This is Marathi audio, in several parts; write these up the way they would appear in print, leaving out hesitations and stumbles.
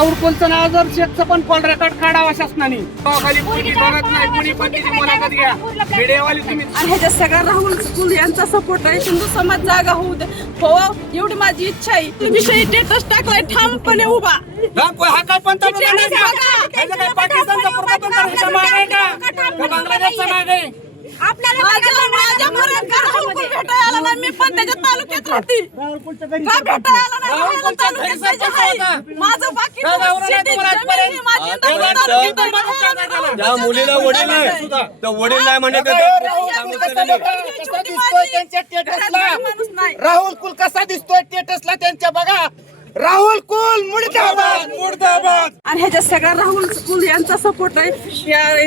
राहुल कोलचं नाव जर शेतचं पण कॉल रेकॉर्ड काढावा शासनाने. खाली मुलगी बघत नाही कोणी पण तिची मुलाखत घ्या मीडियावाली तुम्ही. आणि ह्याच्या सगळ्या राहुल कुल यांचा सपोर्ट आहे. हिंदू समाज जागा होऊ दे हो एवढी माझी इच्छा आहे. विषयी स्टेटस टाकलाय ठामपणे उभा. हा काय पंतप्रधान आहे का? ह्याचं काय पाकिस्तानचा पंतप्रधान ह्याच्या मागे आहे का बांगलादेशचा मागे आहे? माझ्या मराठा राहुल कुल भेटायला आला नाही. मी पण त्याच्या तालुक्यात राहते का भेटायला आला नाही. माझ्या तालुक्यात त्याच्या आहे. माझं बाकी शेती जमीन ही माझी तालुक्यात आहे. त्या मुलीला वडील नाही तर वडील नाही म्हणे राहुल कुल कसा दिसतोय स्टेटसला त्यांच्या बघा. राहुल कुल मुर्दाबाद मुर्दाबाद. आणि ह्याच्या सगळ्या राहुल कुल यांचा सपोर्ट आहे.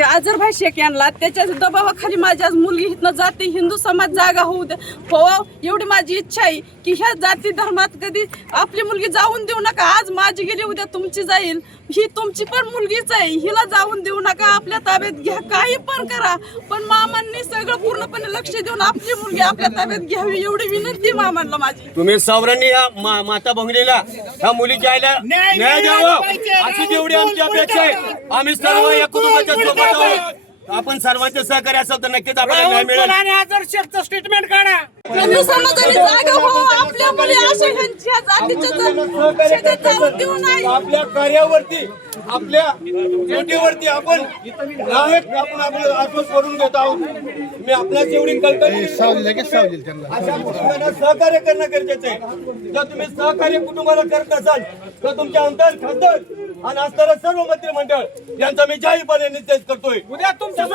अझरभाई शेख यांना त्याच्या दबावाखाली माझी आज मुलगी इथनं जाते. हिंदू समाज जागा होऊ दे हो एवढी माझी इच्छा आहे की ह्या जाती धर्मात कधी आपली मुलगी जाऊन देऊ नका. आज माझी गेली उद्या तुमची जाईल. ही तुमची पण मुलगीच आहे. हिला जाऊन देऊ नका. आपल्या ताब्यात घ्या काही पण करा पण मामांनी सगळं पूर्णपणे लक्ष देऊन आपली मुलगी आपल्या ताब्यात घ्यावी एवढी विनंती मामांना माझी. तुम्ही सावरांनी या माता भगिनीला ह्या मुलीच्या आईला न्याय द्यावा अशी जेवढी आमची अपेक्षा आहे. आम्ही सर्व या कुटुंबाच्या सोबत आहोत. आपण सर्वांचे सहकार्य असेल तर नक्कीच आपल्याला न्याय मिळेल. स्टेटमेंट काढा. हिंदू समाजाने जागा हो आपल्या मुली अशा ह्यांच्या जातीच्या जाऊन देऊ नये. आपल्या कार्यावरती आपल्या ड्युटीवरती आपण आपलं आत्मच करून घेत आहोत. मी आपल्याच एवढी कल्पना अशा कुटुंबाला सहकार्य करणं गरजेचं आहे. जर तुम्ही सहकार्य कुटुंबाला करत असाल तर तुमच्या आमदार खासदार आणि असणारं सर्व मंत्रिमंडळ यांचा मी जाहीरपणे निर्देश करतोय. उद्या तुमच्या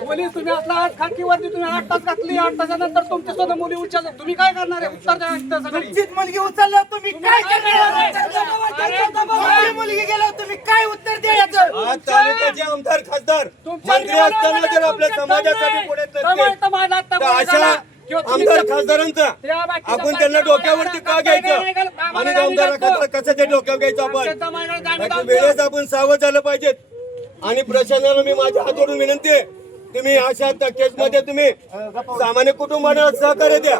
पोलीस तुम्ही आपला हात खाकीवरती तुम्ही 8 तास घातली. 8 तासानंतर तुमच्या स्वतः मुली उच्चार तुम्ही काय करणार आहे? उत्तर द्या. मुलगी उचललं तुम्ही काय करणार? मुलगी गेल्यावर तुम्ही काय उत्तर द्यायचं? आज तालुक्याचे आमदार खासदार मंत्री असताना जर आपल्या समाजासाठी पुढे नसते तर अशा आमदार खासदारांचा आपण त्यांना डोक्यावरती का घ्यायचं आणि आमदार खासदार कसं ते डोक्यावर घ्यायचं? आपण वेळेस आपण सावध झालं पाहिजेत. आणि प्रशासनाला मी माझ्या हात जोडून विनंती आहे तुम्ही अशा केस मध्ये तुम्ही सामान्य कुटुंबाला सहकार्य द्या.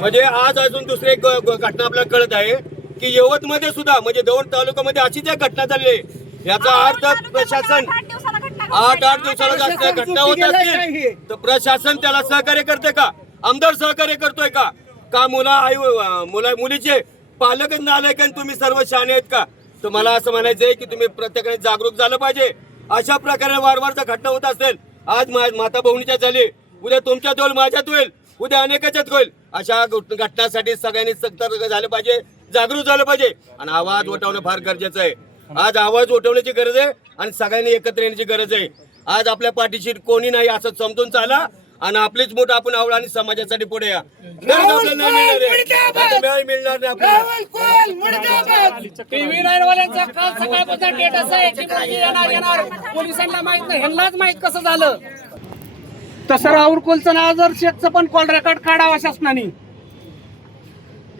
म्हणजे आज अजून दुसरी एक घटना आपल्याला कळत आहे की यवत मध्ये सुद्धा म्हणजे दौंड तालुक्यामध्ये अशीच एक घटना झाली आहे. याचा अर्थ प्रशासन 8 दिवसाला जास्त घटना होत असतील तर प्रशासन त्याला सहकार्य करते का? आमदार सहकार्य करतोय का? का मुलीचे पालकच नालायक आणि तुम्ही सर्व शहाणे आहेत का? तर मला असं म्हणायचं आहे की तुम्ही प्रत्येकाने जागरूक झालं पाहिजे. अशा प्रकारे वारंवार जर घटना होत असेल आज माता भगिनीच्या झाली उद्या तुमच्यात होईल माझ्यात होईल उद्या अनेकाच्यात होईल. अशा घटनासाठी सगळ्यांनी सतर्क झालं पाहिजे जागरूक झालं पाहिजे आणि आवाज उठवणं फार गरजेचं आहे. आज आवाज उठवण्याची गरज आहे आणि सगळ्यांनी एकत्र येण्याची गरज आहे. आज आपल्या पाठीशी कोणी नाही असं समजून चाला आणि आपलीच मोठ आपण आवड आणि समाजासाठी पुढे या. आपल्याला नाही मिळणार नाही आपल्याला. टीव्ही 9 वाल्यांचा काल सकाळपासून स्टेटस आहे की मुलगी येणार. पोलिसांना माहित नाही ह्यांनाच माहित कसं झालं. तसं राहुल कोलचं नाव जर शेतचं पण कॉल रेकॉर्ड काढावा शासनाने.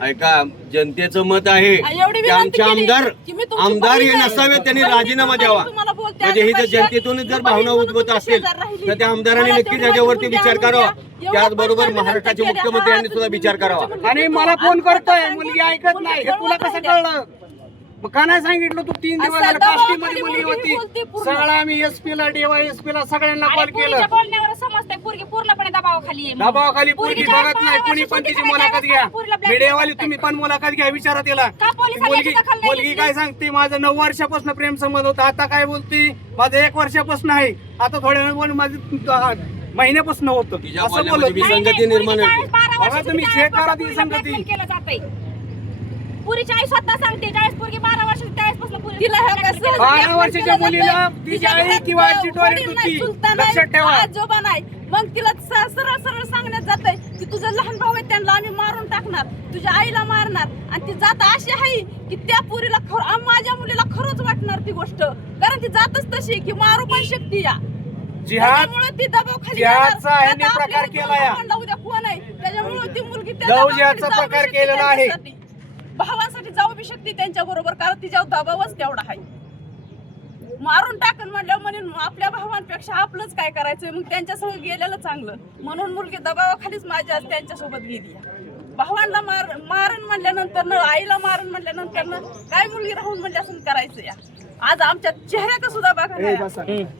ऐका जनतेचं मत आहे की आमचे आमदार हे नसावे त्यांनी राजीनामा द्यावा. म्हणजे ही जर जनतेतूनच जर भावना उद्भवत असेल तर त्या आमदारांनी नक्कीच याच्यावरती विचार करावा. त्याचबरोबर महाराष्ट्राचे मुख्यमंत्र्यांनी सुद्धा विचार करावा. आणि मला फोन करतोय मुलगी ऐकत नाही हे तुला कसं कळलं? मग का नाही सांगितलं तू? 3 दिवस झाले काष्टीमध्ये मुलगी होती. सगळं आम्ही एसपीला DYSPला सगळ्यांना कॉल केलं. दबावाखाली पोरगी बघत नाही कोणी पण तिची मुलाखत घ्या मीडियावाली तुम्ही पण मुलाखत घ्या. विचारा तिला मुलगी काय सांगते. माझं 9 वर्षापासून प्रेम संबंध होता. आता काय बोलते माझं 1 वर्षापासून आहे. आता थोड्या वेळ बोल माझं महिन्यापासून होतं असं बोलत. संगती निर्माण तुम्ही चेक करा ती संगती. पुरीची आई स्वतः सांगते 12 वर्षाची त्यावेळेसपासून तिला 12 वर्षाच्या मुलीला तिची आई किंवा आजी टॉयलेट होती लक्षात ठेवा. आजोबा नाही मग तिला सरळ सरळ सांगण्यात जातंय की तुझं लहान भाऊ आहे त्यांना आम्ही मारून टाकणार तुझ्या आईला मारणार. आणि ती जात अशी आहे की त्या पुरीला माझ्या मुलीला खरंच वाटणार ती गोष्ट कारण ती जातच तशी की मारू पण शकते. या त्यामुळे ती दबाव जिहादचा प्रकार केला उद्या कोण आहे त्याच्यामुळे ती मुलगी जिहादचा प्रकार केलेला आहे. भावासाठी जाऊ बी शकते त्यांच्या बरोबर कारण तिच्यावर दबावच तेवढा आहे. मारून टाकन म्हणलं म्हणून आपल्या भावांपेक्षा आपलंच काय करायचं, मग त्यांच्यासोबत गेलेलं चांगलं म्हणून मुलगी दबावाखालीच माझ्या आज त्यांच्यासोबत गेली. भावांना मारण म्हणल्यानंतर आईला मारण म्हणल्यानंतर काय मुलगी राहून म्हणजे असं करायचं या. आज आमच्या चेहऱ्यात सुद्धा बघा